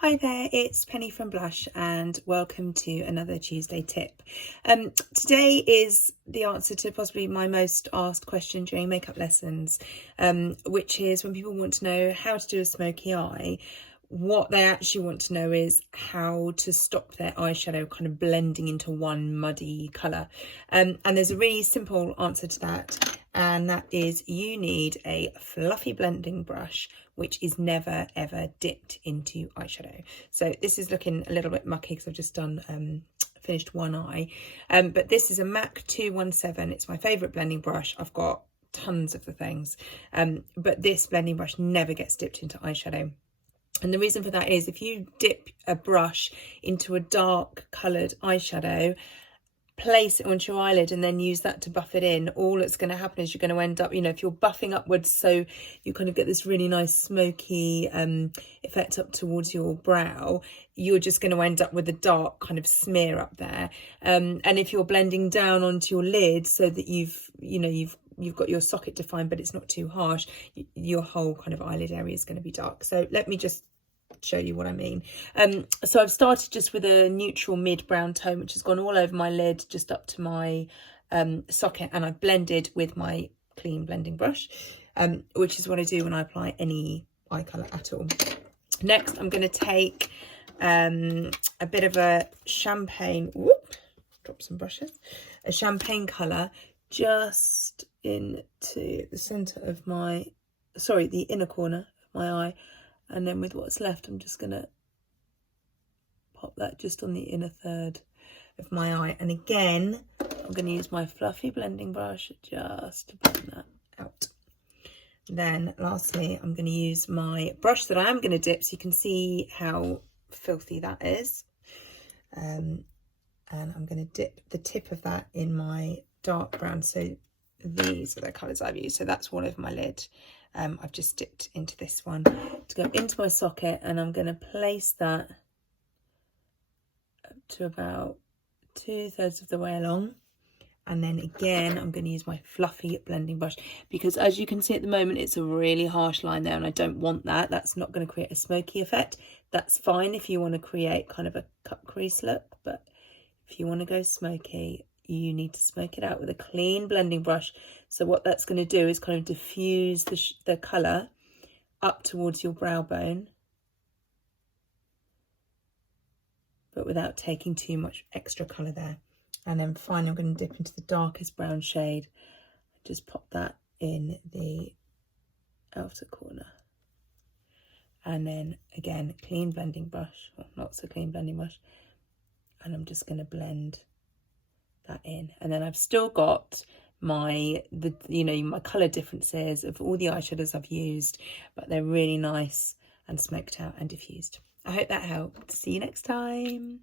Hi there, it's Penny from Blush and welcome to another Tuesday tip. Today is the answer to possibly my most asked question during makeup lessons, which is when people want to know how to do a smoky eye. What they actually want to know is how to stop their eyeshadow kind of blending into one muddy colour. And there's a really simple answer to that, and that is you need a fluffy blending brush which is never ever dipped into eyeshadow. So this is looking a little bit mucky because I've just done finished one eye, but this is a MAC 217. It's my favourite blending brush. I've got tons of the things, but this blending brush never gets dipped into eyeshadow. And the reason for that is if you dip a brush into a dark coloured eyeshadow, place it onto your eyelid and then use that to buff it in, all that's going to happen is you're going to end up, if you're buffing upwards so you kind of get this really nice smoky effect up towards your brow, you're just going to end up with a dark kind of smear up there. And if you're blending down onto your lid so that you've got your socket defined but it's not too harsh, your whole kind of eyelid area is going to be dark. So let me just show you what I mean. So I've started just with a neutral mid brown tone which has gone all over my lid just up to my socket, and I've blended with my clean blending brush, which is what I do when I apply any eye colour at all. Next I'm going to take a bit of a champagne, drop some brushes, a champagne colour just into the centre of the inner corner of my eye, and then with what's left I'm just going to pop that just on the inner third of my eye. And again I'm going to use my fluffy blending brush just to blend that out. Then lastly I'm going to use my brush that I am going to dip so you can see how filthy that is, and I'm going to dip the tip of that in my dark brown. So these are the colours I've used, so that's all over my lid. I've just dipped into this one to go into my socket, and I'm going to place that up to about 2/3 of the way along. And then again I'm going to use my fluffy blending brush because, as you can see at the moment, it's a really harsh line there and I don't want that. That's not going to create a smoky effect. That's fine if you want to create kind of a cut crease look, but if you want to go smoky, you need to smoke it out with a clean blending brush. So what that's going to do is kind of diffuse the colour up towards your brow bone, but without taking too much extra colour there. And then finally I'm going to dip into the darkest brown shade, just pop that in the outer corner. And then again, clean blending brush, well, not so clean blending brush, and I'm just going to blend that in. And then I've still got my colour differences of all the eyeshadows I've used, but they're really nice and smoked out and diffused. I hope that helped. See you next time.